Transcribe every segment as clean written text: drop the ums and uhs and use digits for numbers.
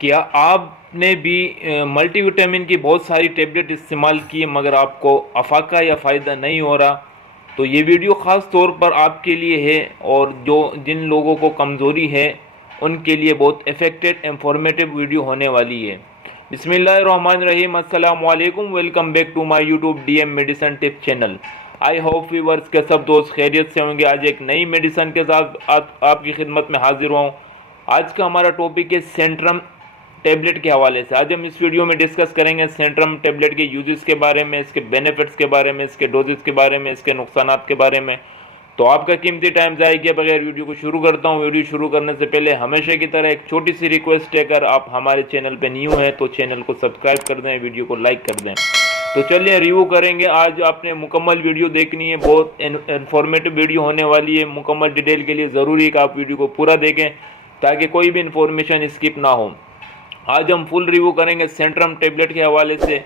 क्या आपने भी मल्टीविटामिन की बहुत सारी टेबलेट इस्तेमाल की मगर आपको अफाका या फ़ायदा नहीं हो रहा? तो ये वीडियो ख़ास तौर पर आपके लिए है और जिन लोगों को कमज़ोरी है उनके लिए बहुत इफ़ेक्टेड इंफॉर्मेटिव वीडियो होने वाली है। बिस्मिल्लाहिर्रहमानिर्रहीम, अस्सलाम वालेकुम, welcome back to my YouTube DM medicine tip channel. I hope viewers के सब दोस्त खैरियत से होंगे। आज एक नई मेडिसिन के साथ आपकी खिदमत में हाजिर हूँ। आज का हमारा टॉपिक है सेंट्रम टैबलेट के हवाले से। आज हम इस वीडियो में डिस्कस करेंगे सेंट्रम टैबलेट के यूजेस के बारे में, इसके बेनिफिट्स के बारे में, इसके डोजेस के बारे में, इसके नुकसानात के बारे में। तो आपका कीमती टाइम ज़ाया किए बगैर वीडियो को शुरू करता हूँ। वीडियो शुरू करने से पहले हमेशा की तरह एक छोटी सी रिक्वेस्ट है, अगर आप हमारे चैनल पर न्यू हैं तो चैनल को सब्सक्राइब कर दें, वीडियो को लाइक कर दें। तो चलिए रिव्यू करेंगे। आज आपने मुकम्मल वीडियो देखनी है, बहुत इन्फॉर्मेटिव वीडियो होने वाली है। मुकम्मल डिटेल के लिए ज़रूरी है कि आप वीडियो को पूरा देखें ताकि कोई भी इन्फॉर्मेशन स्किप ना हो। आज हम फुल रिव्यू करेंगे सेंट्रम टैबलेट के हवाले से,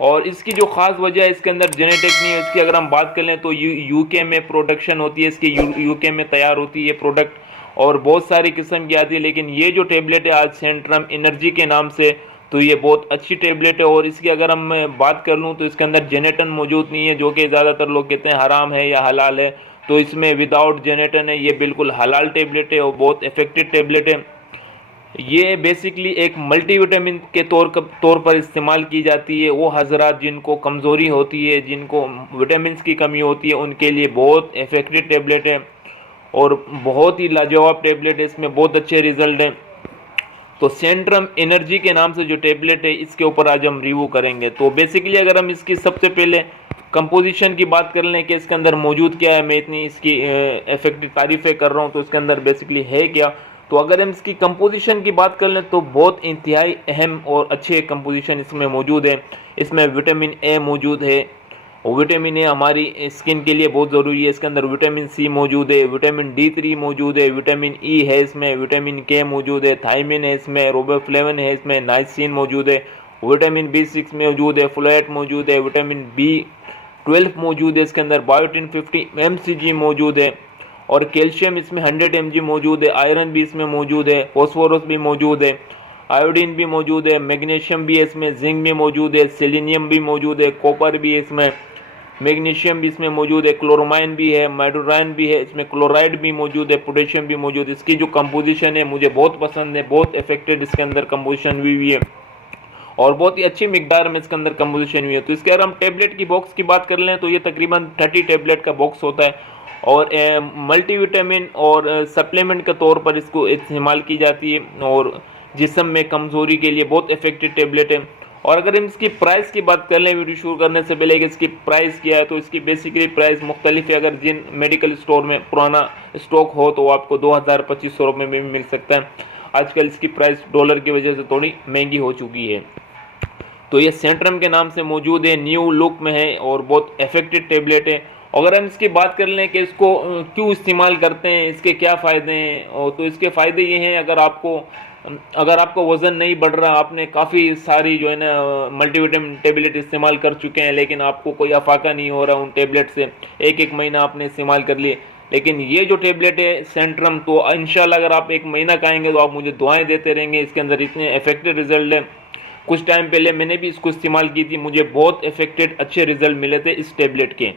और इसकी जो ख़ास वजह है इसके अंदर जेनेटिक नहीं है। इसकी अगर हम बात कर लें तो यूके में प्रोडक्शन होती है इसकी, यूके में तैयार होती है प्रोडक्ट, और बहुत सारी किस्म की आती है। लेकिन ये जो टैबलेट है आज सेंट्रम एनर्जी के नाम से, तो ये बहुत अच्छी टैबलेट है। और इसकी अगर हम बात कर लूँ तो इसके अंदर जेनेटन मौजूद नहीं है, जो कि ज़्यादातर लोग कहते हैं हराम है या हलाल है। तो इसमें विदाउट जेनेटन है, ये बिल्कुल हलाल टैबलेट है और बहुत इफेक्टिव टैबलेट है। ये बेसिकली एक मल्टीविटामिन के तौर पर इस्तेमाल की जाती है। वो हजरात जिनको कमज़ोरी होती है, जिनको विटामिन की कमी होती है, उनके लिए बहुत इफेक्टिव टैबलेट है और बहुत ही लाजवाब टैबलेट है। इसमें बहुत अच्छे रिजल्ट हैं। तो सेंट्रम एनर्जी के नाम से जो टैबलेट है इसके ऊपर आज हम रिव्यू करेंगे। तो बेसिकली अगर हम इसकी सबसे पहले कंपोजिशन की बात कर लें कि इसके अंदर मौजूद क्या है, मैं इतनी इसकी इफेक्टिव तारीफ़ें कर रहा हूँ तो इसके अंदर बेसिकली है क्या। तो अगर हम इसकी कंपोजिशन की बात कर लें तो बहुत इंतहाई अहम और अच्छे कंपोजिशन इसमें मौजूद है। इसमें विटामिन ए मौजूद है, और विटामिन ए हमारी स्किन के लिए बहुत ज़रूरी है। इसके अंदर विटामिन सी मौजूद है, विटामिन D3 मौजूद है, विटामिन ई है इसमें, विटामिन के मौजूद है, थायमिन है इसमें, रोबोफ्लेविन है इसमें, नाइसिन मौजूद है, विटामिन B6 मौजूद है, फोलेट मौजूद है, विटामिन B12 मौजूद है। इसके अंदर बायोटिन 50 mcg मौजूद है, और कैल्शियम इसमें 100 mg मौजूद है। आयरन भी इसमें मौजूद है, फॉस्फोरस भी मौजूद है, आयोडीन भी मौजूद है, मैग्नीशियम भी है इसमें, जिंक भी मौजूद है, सेलेनियम भी मौजूद है, कॉपर भी है इसमें, मैग्नीशियम भी इसमें मौजूद है, क्लोरोमाइन भी है, माइडोराइन भी है इसमें, क्लोराइड भी मौजूद है, पोटेशियम भी मौजूद है। इसकी जो कंपोजिशन है मुझे बहुत पसंद है, बहुत इफेक्टेड इसके अंदर कंपोजिशन हुई है और बहुत ही अच्छी मिकदार में इसके अंदर कंपोजिशन हुई है। तो इसके अगर हम टैबलेट की बॉक्स की बात कर लें तो ये तकरीबन 30 टैबलेट का बॉक्स होता है, और मल्टीविटामिन और सप्लीमेंट के तौर पर इसको इस्तेमाल की जाती है, और जिस्म में कमज़ोरी के लिए बहुत इफेक्टिव टैबलेट है। और अगर हम इसकी प्राइस की बात कर लें वीडियो शुरू करने से पहले कि इसकी प्राइस क्या है, तो इसकी बेसिकली प्राइस मुख्तलिफ है। अगर जिन मेडिकल स्टोर में पुराना स्टॉक हो तो आपको 2000-2500 रुपये में भी मिल सकता है। आजकल इसकी प्राइस डॉलर की वजह से थोड़ी महंगी हो चुकी है। तो ये सेंट्रम के नाम से मौजूद है, न्यू लुक में है और बहुत इफेक्टिव टैबलेट है। अगर हम इसकी बात कर लें कि इसको क्यों इस्तेमाल करते हैं, इसके क्या फ़ायदे हैं, और तो इसके फ़ायदे ये हैं, अगर आपको वज़न नहीं बढ़ रहा, आपने काफ़ी सारी जो है ना मल्टीविटामिन टैबलेट इस्तेमाल कर चुके हैं लेकिन आपको कोई अफाका नहीं हो रहा उन टैबलेट से, एक महीना आपने इस्तेमाल कर लिए, लेकिन ये जो टैबलेट है सेंट्रम, तो इंशाल्लाह अगर आप 1 महीना खाएंगे तो आप मुझे दुआएं देते रहेंगे। इसके अंदर इतने इफेक्टिव रिजल्ट है। कुछ टाइम पहले मैंने भी इसको इस्तेमाल की थी, मुझे बहुत इफेक्टेड अच्छे रिजल्ट मिले थे इस टैबलेट के।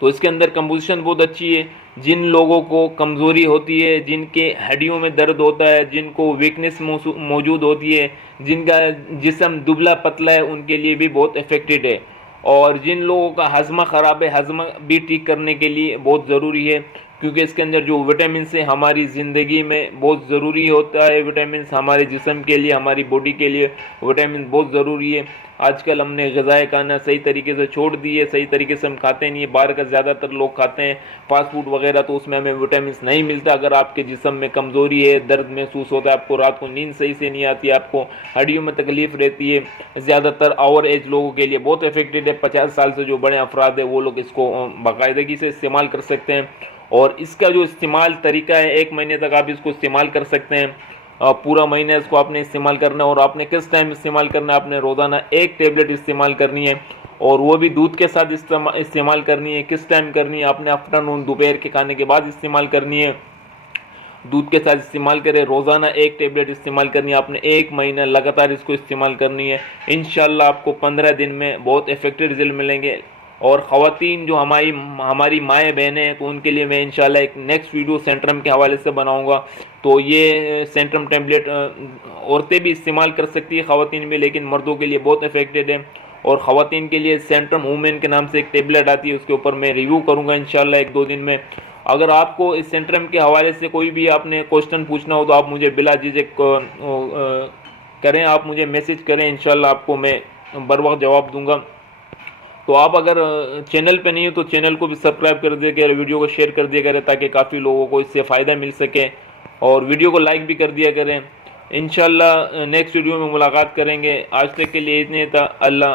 तो इसके अंदर कंपोजिशन बहुत अच्छी है। जिन लोगों को कमज़ोरी होती है, जिनके हड्डियों में दर्द होता है, जिनको वीकनेस मौजूद होती है, जिनका जिस्म दुबला पतला है, उनके लिए भी बहुत इफेक्टेड है। और जिन लोगों का हज़मा ख़राब है, हज़मा भी ठीक करने के लिए बहुत ज़रूरी है, क्योंकि इसके अंदर जो विटामिन है हमारी ज़िंदगी में बहुत ज़रूरी होता है। विटामिन हमारे जिस्म के लिए, हमारी बॉडी के लिए विटामिन बहुत ज़रूरी है। आजकल हमने ग़िज़ाए खाना सही तरीके से छोड़ दी है, सही तरीके से हम खाते नहीं है। बाहर का ज़्यादातर लोग खाते हैं फास्ट फूड वगैरह, तो उसमें हमें विटामिन नहीं मिलता। अगर आपके जिस्म में कमज़ोरी है, दर्द महसूस होता है, आपको रात को नींद सही से नहीं आती, आपको हड्डियों में तकलीफ़ रहती है, ज़्यादातर ओवर एज लोगों के लिए बहुत इफेक्टेड है। 50 साल से जो बड़े अफराद है वो लोग इसको बाकायदगी से इस्तेमाल कर सकते हैं। और इसका जो इस्तेमाल तरीका है, 1 महीने तक आप इसको इस्तेमाल कर सकते हैं। पूरा महीना इसको आपने इस्तेमाल करना है, और आपने किस टाइम इस्तेमाल करना है, आपने रोज़ाना 1 टैबलेट इस्तेमाल करनी है, और वो भी दूध के साथ इस्तेमाल करनी है। किस टाइम करनी है, आपने आफ्टरनून दोपहर के खाने के बाद इस्तेमाल करनी है। दूध के साथ इस्तेमाल करें। रोज़ाना एक टेबलेट इस्तेमाल करनी है आपने, 1 महीना लगातार इसको इस्तेमाल करनी है। इंशाल्लाह आपको 15 दिन में बहुत इफेक्टिव रिजल्ट मिलेंगे। और ख़वातीन जो हमारी माएँ बहनें हैं, तो उनके लिए मैं इंशाल्लाह एक नेक्स्ट वीडियो सेंट्रम के हवाले से बनाऊंगा। तो ये सेंट्रम टेबलेट औरतें भी इस्तेमाल कर सकती है, ख़वातीन भी, लेकिन मर्दों के लिए बहुत इफेक्टिव है। और ख़वातीन के लिए सेंट्रम वुमेन के नाम से एक टेबलेट आती है, उसके ऊपर मैं रिव्यू करूँगा इंशाल्लाह 1-2 दिन में। अगर आपको इस सेंट्रम के हवाले से कोई भी आपने क्वेश्चन पूछना हो तो आप मुझे बिला झिझक करें, आप मुझे मैसेज करें, इंशाल्लाह आपको मैं बर वक्त जवाब दूंगा। तो आप अगर चैनल पे नहीं हो तो चैनल को भी सब्सक्राइब कर दिया करें, वीडियो को शेयर कर दिया करें, ताकि काफ़ी लोगों को इससे फ़ायदा मिल सके। और वीडियो को लाइक भी कर दिया करें। इंशाल्लाह नेक्स्ट वीडियो में मुलाकात करेंगे। आज तक के लिए इतने था। अल्लाह